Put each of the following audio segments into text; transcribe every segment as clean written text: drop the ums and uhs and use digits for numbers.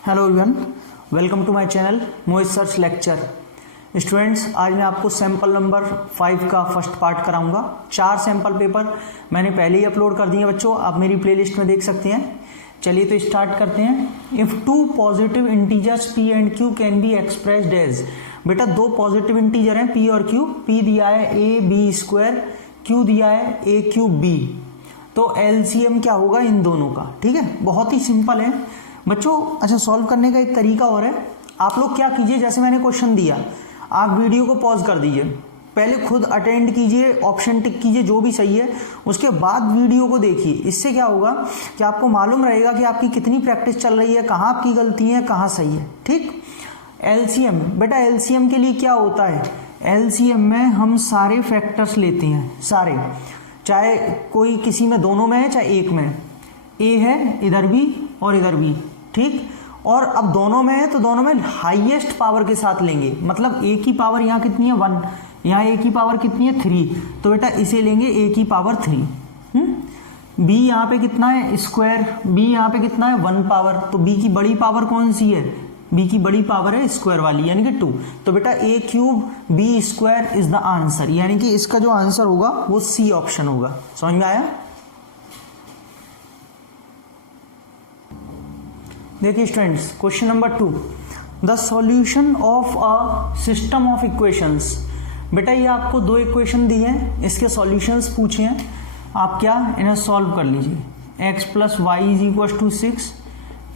Hello everyone, welcome to my channel Mohit search lecture. Students, आज मैं आपको सैंपल नंबर 5 का फर्स्ट पार्ट कराऊंगा। 4 सैंपल पेपर मैंने पहले ही अपलोड कर दिए बच्चों, आप मेरी प्लेलिस्ट में देख सकते हैं। चलिए तो स्टार्ट करते हैं। If two positive integers p and q can be expressed as, बेटा 2 पॉजिटिव इंटीजर हैं p और q, p दिया है a b स्क्वायर, q दिया है a क्यूब b, तो एलसीएम क्या होगा इन दोनों का। ठीक है, बहुत ही सिंपल है बच्चों। अच्छा, सॉल्व करने का एक तरीका और है। आप लोग क्या कीजिए, जैसे मैंने क्वेश्चन दिया, आप वीडियो को पॉज कर दीजिए, पहले खुद अटेंड कीजिए, ऑप्शन टिक कीजिए जो भी सही है, उसके बाद वीडियो को देखिए। इससे क्या होगा कि आपको मालूम रहेगा कि आपकी कितनी प्रैक्टिस चल रही है, कहाँ आपकी गलती है, कहाँ सही है। ठीक, एलसीएम, बेटा एलसीएम के लिए क्या होता है, एलसीएम में हम सारे फैक्टर्स लेते हैं, सारे, चाहे कोई किसी में दोनों में है चाहे एक में। ए है इधर भी और इधर भी, ठीक, और अब दोनों में है तो दोनों में हाईएस्ट पावर के साथ लेंगे। मतलब ए की पावर यहाँ कितनी है 1, यहाँ ए की पावर कितनी है 3, तो बेटा इसे लेंगे ए की पावर 3। बी यहाँ पे कितना है स्क्वायर, बी यहाँ पे कितना है 1 पावर, तो बी की बड़ी पावर कौन सी है, बी की बड़ी पावर है स्क्वायर वाली यानी कि 2, तो बेटा a cube b square is the answer, यानी कि इसका जो आंसर होगा वो सी ऑप्शन होगा। समझ में आया? देखिए students, question number 2, the solution of a system of equations. बेटा ये आपको 2 इक्वेशन दी हैं, इसके सॉल्यूशंस पूछे हैं, आप क्या इन्हें सॉल्व कर लीजिए। x plus y is equal to 6,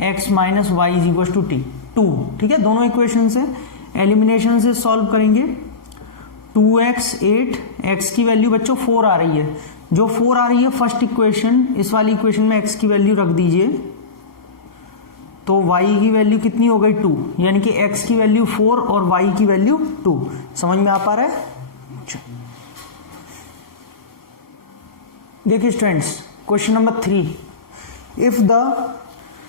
x minus y is equal to 2। ठीक है, दोनों इक्वेशन से एलिमिनेशन से सॉल्व करेंगे। 2x 8, x की वैल्यू बच्चों 4 आ रही है, जो 4 आ रही है फर्स्ट इक्वेशन, इस वाली इक्वेशन में x की वैल्यू रख दीजिए, तो y की वैल्यू कितनी हो गई 2, यानी कि x की वैल्यू 4 और y की वैल्यू 2। समझ में आ पा रहा है? देखिए students, question number 3, if the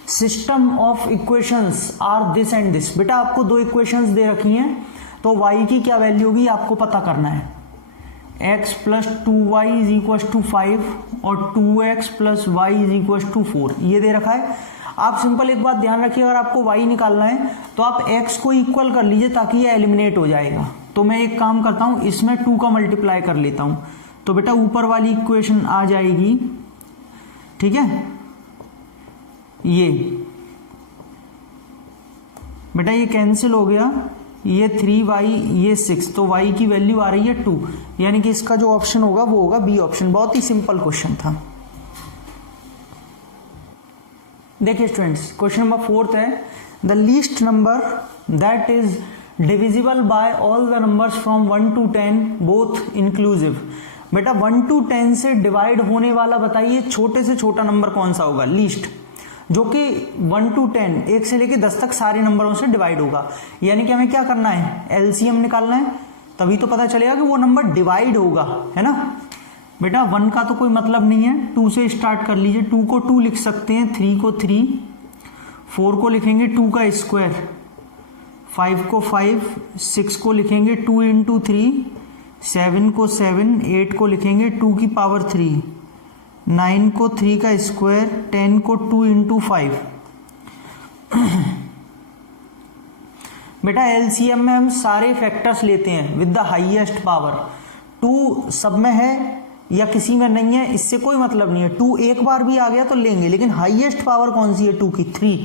system of equations are this and this. बेटा आपको 2 इक्वेशंस दे रखी हैं, तो y की क्या वैल्यू होगी आपको पता करना है। x plus 2y is equal to 5 और 2x plus y is equal to 4, ये दे रखा है। आप सिंपल एक बात ध्यान रखिए, अगर आपको y निकालना है तो आप x को इक्वल कर लीजिए ताकि ये एलिमिनेट हो जाएगा। तो मैं एक काम करता हूं, इसमें 2 का मल्टीप्लाई कर लेता हूं, तो बेटा ऊपर वाली इक्वेशन आ जाएगी, ठीक है, ये बेटा ये कैंसिल हो गया, ये 3y ये 6, तो y की वैल्यू आ रही है 2, यानी कि इसका जो ऑप्शन होगा वो होगा बी ऑप्शन। बहुत ही सिंपल क्वेश्चन था। देखिए स्टूडेंट्स, क्वेश्चन नंबर 4 है, the least number that is divisible by all the numbers from 1 to 10 both inclusive. बेटा 1 to 10 से डिवाइड होने वाला बताइए छोटे से छोटा नंबर कौन सा होगा, लीस्ट, जो कि 1 to 10 1 से लेके 10 तक सारे नंबरों से डिवाइड होगा। यानी कि हमें क्या करना है, एलसीएम निकालना है, तभी तो पता चलेगा कि वो नंबर डिवाइड होगा, है ना। बेटा 1 का तो कोई मतलब नहीं है, 2 से स्टार्ट कर लीजिए, 2 को 2 लिख सकते हैं, 3 को 3, 4 को लिखेंगे 2 का स्क्वायर, 5 को 5, 6 को लिखेंगे 2 इंटू 3, 7 को 7, 8 को लिखेंगे 2 की पावर 3, 9 को 3 का स्क्वायर, 10 को 2 इंटू 5। बेटा एलसीएम में हम सारे फैक्टर्स लेते हैं विद द हाईएस्ट पावर। 2 सब में है या किसी में नहीं है इससे कोई मतलब नहीं है, 2 एक बार भी आ गया तो लेंगे, लेकिन हाईएस्ट पावर कौन सी है 2 की, 3,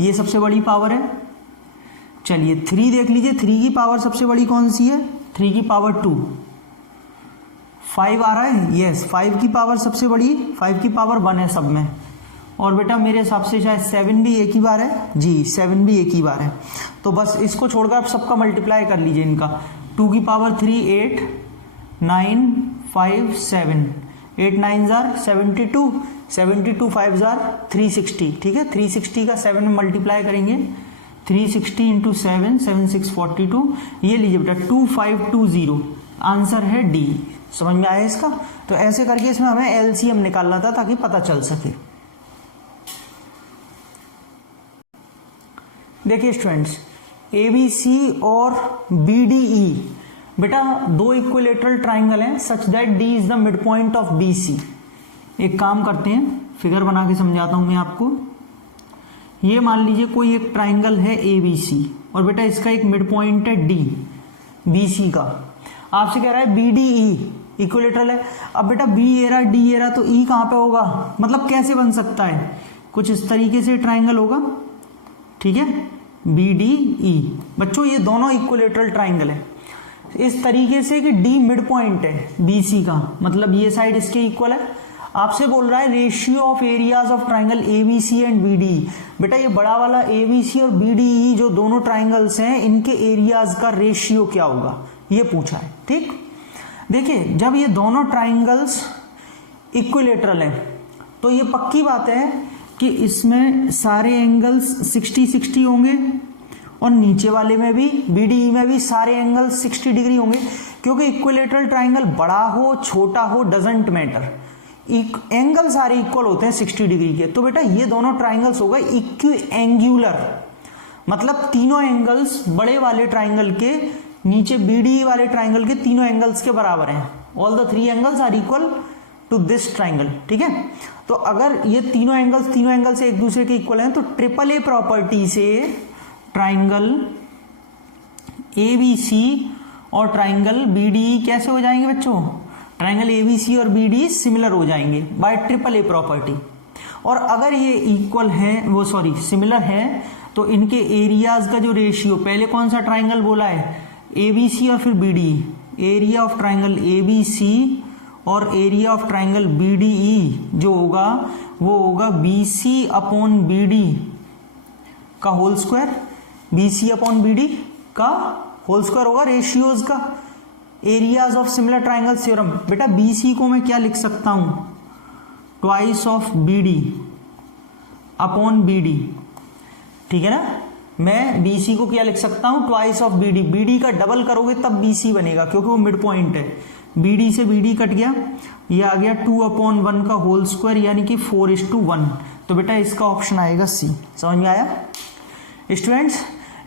ये सबसे बड़ी पावर है। चलिए 3 देख लीजिए, 3 की पावर सबसे बड़ी कौन सी है, 3 की पावर 2। 5 आ रहा है, यस, 5 की पावर सबसे बड़ी, 5 की पावर 1 है सब में। और बेटा मेरे हिसाब से शायद 7 भी एक ही बार है, जी 7 भी एक ही बार है। तो बस इसको छोड़कर आप सबका मल्टीप्लाई कर लीजिए इनका, 2 की पावर 3 8, 9 5 7, 8 9 जार 72, 72 5 जार 360। ठीक है, 360 का 7 में मल्टीप्लाई करेंगे, 360 इंटू 7, 7 6 42, ये लीजिए बेटा 2520, आंसर है डी। समझ में आया इसका? तो ऐसे करके इसमें हमें एलसीएम निकालना था ताकि पता चल सके। देखिए स्टूडेंट्स, एबीसी और बीडीई, बेटा 2 इक्विलेटरल ट्राइंगल हैं such that D is the mid point of BC. एक काम करते हैं, फिगर बना के समझाता हूं मैं आपको। ये मान लीजिए कोई एक ट्राइंगल है ABC और बेटा इसका एक मिड पॉइंट है D, BC का। आपसे कह रहा है BDE इक्विलेटरल है। अब बेटा B ए रहा, D ए रहा, तो E कहाँ पे होगा, मतलब कैसे बन सकता है, कुछ इस तरीके से ट्राइंगल होगा, ठीक है, BDE। बच्चों ये दोनों इक्विलेटरल ट्राइंगल है इस तरीके से कि D मिड पॉइंट है BC का, मतलब ये साइड इसके इक्वल है। आपसे बोल रहा है ratio of areas of triangle ABC and BDE। बेटा ये बड़ा वाला ABC और BDE जो दोनों ट्राइंगल्स हैं इनके एरियाज का रेशियो क्या होगा, ये पूछा है। ठीक, देखिए जब ये दोनों ट्राइंगल्स इक्विलेटरल हैं तो ये पक्की बात है कि इसमें सारे एंगल्स 60-60 होंगे और नीचे वाले में भी BDE में भी सारे एंगल्स 60 डिग्री होंगे, क्योंकि इक्विलेटरल ट्राइंगल बड़ा हो छोटा हो डजेंट मैटर, एंगल सारे इक्वल होते हैं 60 डिग्री के। तो बेटा ये दोनों ट्राइंगल्स हो गए इक्विएंगुलर, मतलब तीनों एंगल्स बड़े वाले ट्राइंगल के नीचे BDE वाले ट्राइंगल के तीनों एंगल्स के बराबर हैं। All the three angles are equal to this triangle, ठीक है। तो अगर ये तीनों एंगल से एक दूसरे के इक्वल हैं तो ट्रिपल ए प्रॉपर्टी से ट्राइंगल ABC और ट्राइंगल BDE कैसे हो जाएंगे बच्चों, ट्राइंगल ABC और BDE सिमिलर हो जाएंगे बाय ट्रिपल ए प्रॉपर्टी। और अगर ये इक्वल है सिमिलर है तो इनके एरियाज का जो रेशियो, पहले कौन सा ट्राइंगल बोला है, ABC और फिर BDE, area of triangle ABC और एरिया ऑफ ट्राइंगल BDE जो होगा वो होगा BC अपॉन BD का whole square, BC upon BD का होल स्क्वायर होगा रेशियोज का, areas of similar triangle theorem. बेटा BC को मैं क्या लिख सकता हूं, twice of BD upon BD, ठीक है ना। मैं BC को क्या लिख सकता हूं, ट्वाइस ऑफ BD, BD का डबल करोगे तब BC बनेगा क्योंकि वो मिड पॉइंट है। BD से BD कट गया, ये आ गया 2/1 का होल स्क्वायर यानी कि 4:1। तो बेटा इसका ऑप्शन आएगा C। समझ में आया स्टूडेंट्स।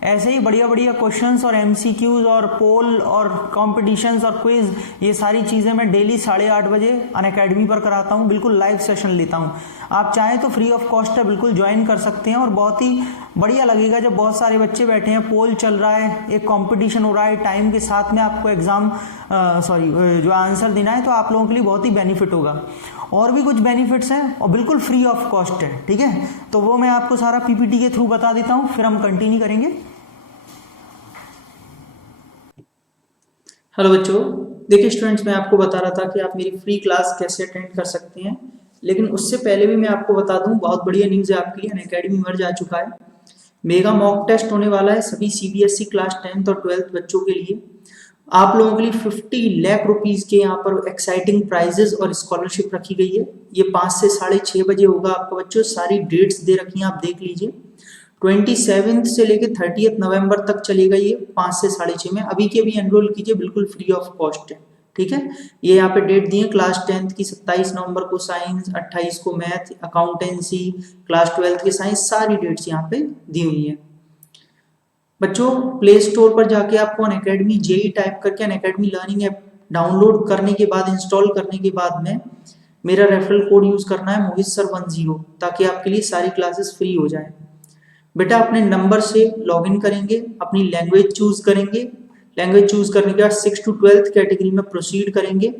ऐसे ही बढ़िया बढ़िया क्वेश्चंस और MCQs और पोल और कॉम्पिटिशन्स और क्विज, ये सारी चीज़ें मैं डेली 8:30 बजे अनअकैडमी पर कराता हूँ, बिल्कुल लाइव सेशन लेता हूँ। आप चाहें तो फ्री ऑफ कॉस्ट है, बिल्कुल ज्वाइन कर सकते हैं और बहुत ही बढ़िया लगेगा जब बहुत सारे बच्चे बैठे हैं, पोल चल रहा है, एक कॉम्पिटिशन हो रहा है, टाइम के साथ में आपको एग्जाम जो आंसर देना है, तो आप लोगों के लिए बहुत ही बेनिफिट होगा। और भी कुछ बेनिफिट्स हैं और बिल्कुल फ्री ऑफ कॉस्ट है, ठीक है। तो वो मैं आपको सारा PPT के थ्रू बता देता हूँ, फिर हम कंटिन्यू करेंगे। हेलो बच्चों, देखिए स्टूडेंट्स, मैं आपको बता रहा था कि आप मेरी फ्री क्लास कैसे अटेंड कर सकते हैं, लेकिन उससे पहले भी मैं आपको बता दूं, बहुत बढ़िया न्यूज़ है आपके लिए, अनअकैडमी मर्ज आ चुका है। मेगा मॉक टेस्ट होने वाला है सभी CBSE क्लास 10th और 12th बच्चों के लिए। आप लोगों के लिए 50 लाख रुपीस के यहाँ पर एक्साइटिंग प्राइजेस और स्कॉलरशिप रखी गई है। ये 5 से 6:30 बजे होगा आपका बच्चों, सारी डेट्स दे रखी हैं, आप देख लीजिए। 27 से लेके 30 नवंबर तक चलेगा ये 5 से 6:30 में। अभी के भी एनरोल कीजिए, बिल्कुल फ्री ऑफ कॉस्ट है, ठीक है। ये यहाँ पे डेट दी है क्लास 10th की 27 नवंबर को साइंस, 28 को मैथ, अकाउंटेंसी, क्लास 12th के साइंस, सारी डेट्स यहाँ पे दी हुई है बच्चों। प्ले स्टोर पर जाके आपको अनअकैडमी JEE टाइप करके अनअकैडमी लर्निंग ऐप डाउनलोड करने के बाद, इंस्टॉल करने के बाद में मेरा रेफरल कोड यूज करना है मोहित सर 10, ताकि आपके लिए सारी क्लासेस फ्री हो जाए। बेटा अपने नंबर से लॉगिन करेंगे, अपनी लैंग्वेज चूज करेंगे, लैंग्वेज चूज करने के बाद 6 to 12th कैटेगरी में प्रोसीड करेंगे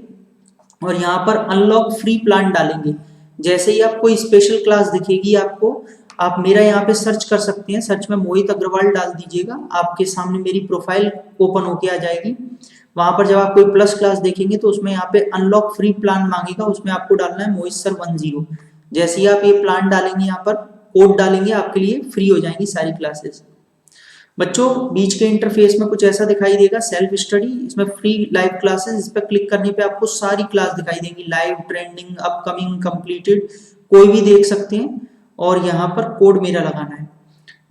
और यहाँ पर अनलॉक फ्री प्लान डालेंगे। जैसे ही आप कोई स्पेशल क्लास दिखेगी आपको, आप मेरा यहाँ पे सर्च कर सकते हैं, सर्च में मोहित अग्रवाल डाल दीजिएगा, आपके सामने मेरी प्रोफाइल ओपन होके आ जाएगी। वहां पर जब आप कोई प्लस क्लास देखेंगे तो उसमें यहाँ पे अनलॉक फ्री प्लान मांगेगा, उसमें आपको डालना है मोहित सर 10। जैसे ही आप ये प्लान डालेंगे, यहाँ पर कोड डालेंगे, आपके लिए फ्री हो जाएंगी सारी क्लासेस। बच्चों बीच के इंटरफेस में कुछ ऐसा दिखाई देगा, सेल्फ स्टडी, इसमें फ्री लाइव क्लासेस, इस पर क्लिक करने पे आपको सारी क्लास दिखाई देंगी, लाइव, ट्रेंडिंग, अपकमिंग, कंप्लीटेड, कोई भी देख सकते हैं। और यहाँ पर कोड मेरा लगाना है।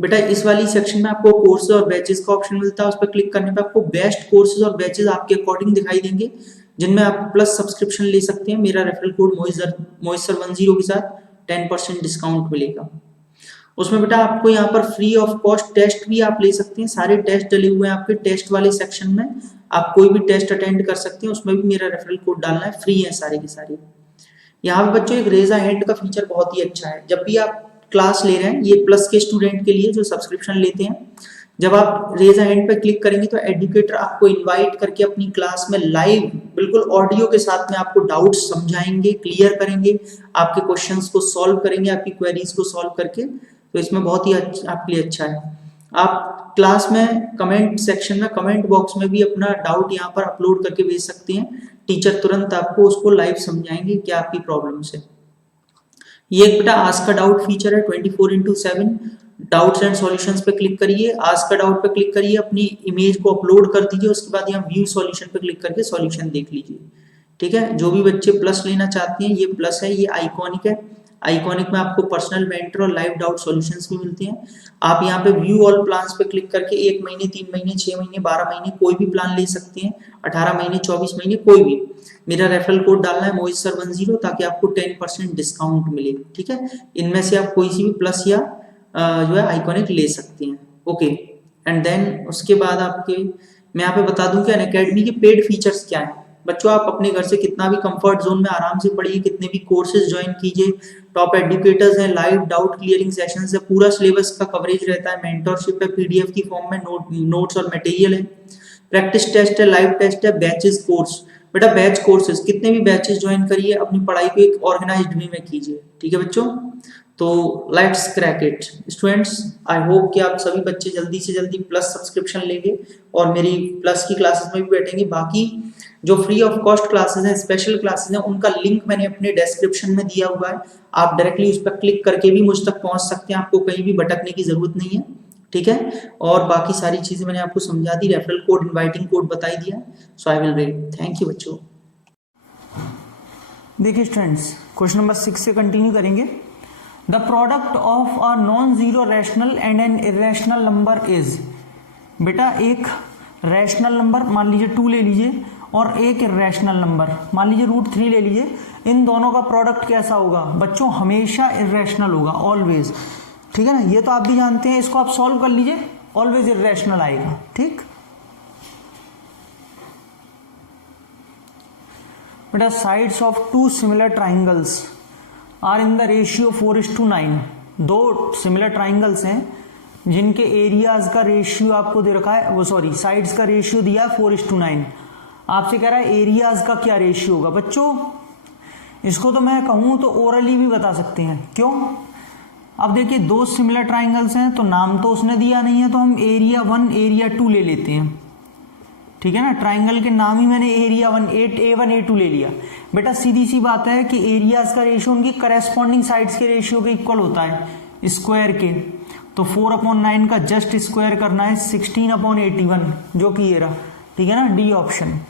बेटा इस वाली सेक्शन में आपको कोर्सेज और बैचेस का ऑप्शन मिलता है, उस पर क्लिक करने पे आपको बेस्ट कोर्सेज और बैचेस आपके अकॉर्डिंग दिखाई देंगे, जिनमें आप प्लस सब्सक्रिप्शन ले सकते हैं। मेरा रेफरल कोड मोहित सर 10 के साथ 10% डिस्काउंट मिलेगा। उसमें बेटा आपको यहाँ पर फ्री ऑफ कॉस्ट टेस्ट भी आप ले सकते हैं, सारे टेस्ट डले हुए हैं आपके टेस्ट वाले सेक्शन में, आप कोई भी टेस्ट अटेंड कर सकते हैं, उसमें भी मेरा रेफरल कोड डालना है, फ्री है सारे के सारे। यहाँ पे बच्चों एक रेज अ हैंड का फीचर बहुत ही अच्छा है, जब भी आप क्लास ले रहे हैं, ये प्लस के स्टूडेंट के लिए जो सब्सक्रिप्शन लेते हैं। जब आप रेज अ हैंड पे क्लिक करेंगे तो एडुकेटर आपको इनवाइट करके अपनी क्लास में लाइव बिल्कुल ऑडियो के साथ में आपको डाउट्स समझाएंगे, क्लियर करेंगे, आपके क्वेश्चंस को सॉल्व करेंगे, आपकी क्वेरीज को सॉल्व करके। तो इसमें बहुत ही आपके लिए अच्छा है। आप क्लास में कमेंट सेक्शन में, कमेंट बॉक्स में भी अपना डाउट यहाँ पर अपलोड करके भेज सकते हैं। टीचर तुरंत आपको उसको लाइव समझाएंगे क्या आपकी प्रॉब्लम्स है। ये एक बेटा आस्क अ डाउट फीचर है 24/7। डाउट्स एंड सॉल्यूशंस पे क्लिक करिए, आस्क अ डाउट पे क्लिक करिए, अपनी इमेज को अपलोड कर दीजिए, उसके बाद यहाँ व्यू सॉल्यूशन पे क्लिक करके सॉल्यूशन देख लीजिए। ठीक है, जो भी बच्चे प्लस लेना चाहते हैं, ये प्लस है, ये आइकॉनिक है। आइकॉनिक में आपको पर्सनल मेंटर और लाइव डाउट सॉल्यूशंस भी मिलते हैं। आप यहाँ पे व्यू ऑल प्लान्स पे क्लिक करके 1 महीने, 3 महीने, 6 महीने, 12 महीने कोई भी प्लान ले सकते हैं, 18 महीने, 24 महीने, कोई भी। मेरा रेफरल कोड डालना है मोहित सर 10 ताकि आपको 10% डिस्काउंट मिले। ठीक है, इनमें से आप कोई सी भी प्लस या जो है आइकॉनिक ले सकते हैं। ओके, एंड देन उसके बाद आपके मैं यहाँ पे बता दूं कि अनअकैडमी के पेड फीचर्स क्या हैं। बच्चों आप अपने घर से कितना भी कंफर्ट जोन में आराम से पढ़िए, कितने भी कोर्सेज ज्वाइन कीजिए, टॉप एडुकेटर्स हैं, लाइव डाउट क्लियरिंग सेशंस है, पूरा सिलेबस का कवरेज रहता है, मेंटरशिप है, पीडीएफ की फॉर्म में नोट्स और मटेरियल है, प्रैक्टिस टेस्ट है, लाइव टेस्ट है, बैचेस कोर्स। बेटा बैच कोर्सेज कितने भी बैचेस ज्वाइन करिए, अपनी पढ़ाई को एक ऑर्गेनाइज्ड वे में कीजिए। ठीक है बच्चों, तो let's crack it students. I hope कि आप सभी बच्चे जल्दी से जल्दी प्लस सब्सक्रिप्शन लेंगे और मेरी प्लस की क्लासेस में भी बैठेंगे। बाकी जो फ्री ऑफ कॉस्ट क्लासेस हैं, स्पेशल क्लासेस हैं, उनका लिंक मैंने अपने डिस्क्रिप्शन में दिया हुआ है। आप डायरेक्टली उस पर क्लिक करके भी मुझ तक पहुंच सकते हैं, आपको कहीं भी भटकने की जरूरत नहीं है। ठीक है, और बाकी सारी चीजें मैंने आपको समझा दी, रेफरल कोड, इनवाइटिंग कोड बताई दिया। So I will read. Thank you बच्चों। देखिए स्टूडेंट्स, क्वेश्चन नंबर 6 से कंटिन्यू करेंगे। The product of a non zero rational and an irrational number is. बेटा एक रैशनल नंबर मान लीजिए 2 ले लीजिए और एक इरेशनल नंबर मान लीजिए √3 ले लीजिए। इन दोनों का प्रोडक्ट कैसा होगा बच्चों? हमेशा इरेशनल होगा, ऑलवेज। ठीक है ना, ये तो आप भी जानते हैं। इसको आप सॉल्व कर लीजिए, ऑलवेज इरेशनल आएगा। ठीक बेटा, sides of 2 similar triangles are in the ratio 4:9। 2 similar triangles हैं जिनके एरियाज का रेशियो आपको दे रखा है, वो सॉरी साइड्स का रेशियो दिया है 4:9। आपसे कह रहा है एरियाज का क्या रेशियो होगा। बच्चों इसको तो मैं कहूं तो ओरली भी बता सकते हैं। क्यों? अब देखिए 2 सिमिलर ट्राइंगल्स हैं तो नाम तो उसने दिया नहीं है, तो हम एरिया 1 एरिया 2 ले लेते हैं। ठीक है ना, ट्राइंगल के नाम ही मैंने एरिया 1 A1 A2 ले लिया। बेटा सीधी सी बात है कि एरियाज का रेशियो उनकी करस्पॉन्डिंग साइड्स के रेशियो के इक्वल होता है स्क्वायर के। तो 4/9 का जस्ट स्क्वायर करना है 16/81, जो कि ये रहा। ठीक है ना, डी ऑप्शन।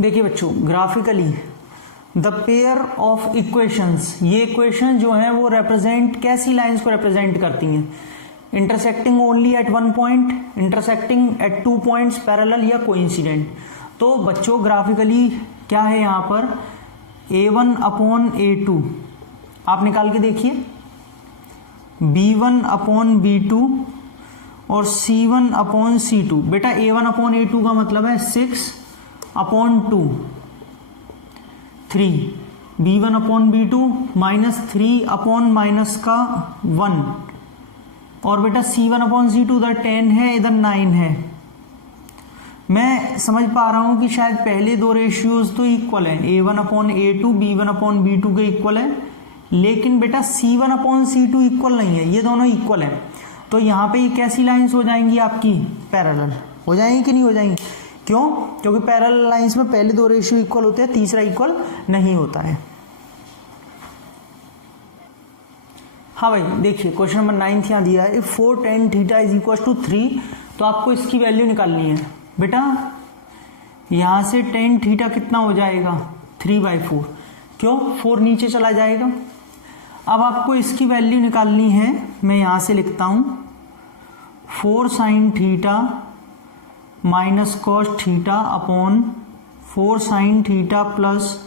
देखिए बच्चों, graphically the pair of equations, ये इक्वेशन जो है वो रिप्रेजेंट कैसी लाइंस को रिप्रेजेंट करती हैं? Intersecting only at 1 point, intersecting at 2 points, parallel या कोइंसिडेंट। तो बच्चों ग्राफिकली क्या है यहाँ पर? A1/A2 आप निकाल के देखिए, B1/B2 और C1/C2। बेटा A1/A2 का मतलब है 6/2, 3, B1/B2 -3/-1, और बेटा C1/C2 इधर 10 है, इधर 9 है। मैं समझ पा रहा हूं कि शायद पहले 2 रेशियोज तो इक्वल है, A1/A2 B1/B2 के इक्वल है, लेकिन बेटा C1/C2 इक्वल नहीं है, ये दोनों इक्वल है। तो यहाँ पे ये कैसी लाइंस हो जाएंगी आपकी? पैरेलल हो जाएंगी कि नहीं हो जाएंगी? क्यों? क्योंकि पैरेलल लाइंस में पहले 2 रेशियो इक्वल होते हैं, तीसरा इक्वल नहीं होता है। हाँ भाई देखिए, क्वेश्चन नंबर 9 यहाँ दिया है, if 4 tan θ is equal to 3, तो आपको इसकी वैल्यू निकालनी है। बेटा यहां से tan θ कितना हो जाएगा? 3/4। क्यों? 4 नीचे चला जाएगा। अब आपको इसकी वैल्यू निकालनी है, मैं यहां से लिखता हूं 4 sin θ minus cos θ upon 4 sin θ plus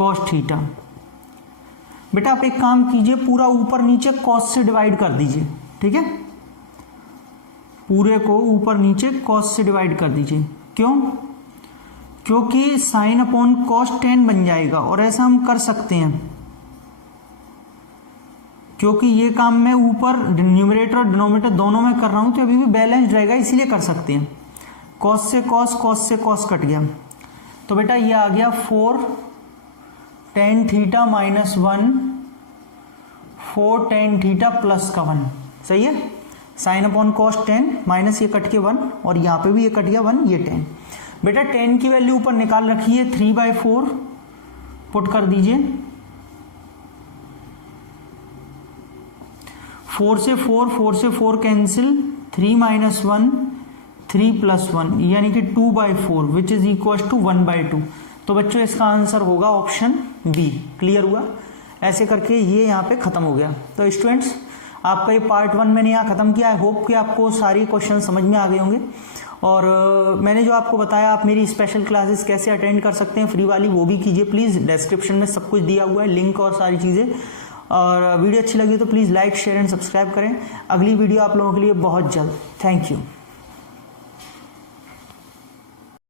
cos θ। बेटा आप एक काम कीजिए, पूरा ऊपर नीचे cos से डिवाइड कर दीजिए। ठीक है, पूरे को ऊपर नीचे cos से डिवाइड कर दीजिए। क्यों? क्योंकि साइन अपॉन कॉस 10 बन जाएगा, और ऐसा हम कर सकते हैं क्योंकि ये काम मैं ऊपर न्यूमरेटर और डिनोमिनेटर दोनों में कर रहा हूं, तो अभी भी बैलेंस रहेगा, इसीलिए कर सकते हैं। कॉस से कॉस, कॉस से कॉस कट गया, तो बेटा ये आ गया 4 tan theta minus 1 4 tan theta plus का 1। सही है, साइन अपॉन कॉस 10 माइनस ये कट के 1, और यहाँ पे भी ये कट गया 1, ये 10। बेटा 10 की वैल्यू ऊपर निकाल रखी है, 3/4 पुट कर दीजिए। 4 से 4 कैंसिल, 3 माइनस 1 3 प्लस 1 यानी कि 2/4 विच इज इक्वल टू 1/2। तो बच्चों इसका आंसर होगा ऑप्शन बी। क्लियर हुआ? ऐसे करके ये यहाँ पे खत्म हो गया। तो स्टूडेंट्स आपका ये पार्ट 1 मैंने यहाँ खत्म किया। आई होप कि आपको सारी क्वेश्चन समझ में आ गए होंगे। और मैंने जो आपको बताया आप मेरी स्पेशल क्लासेस कैसे अटेंड कर सकते हैं फ्री वाली, वो भी कीजिए प्लीज़। डिस्क्रिप्शन में सब कुछ दिया हुआ है, लिंक और सारी चीज़ें। और वीडियो अच्छी लगी तो please like share and subscribe करें। अगली वीडियो आप लोगों के लिए बहुत जल्द। Thank you.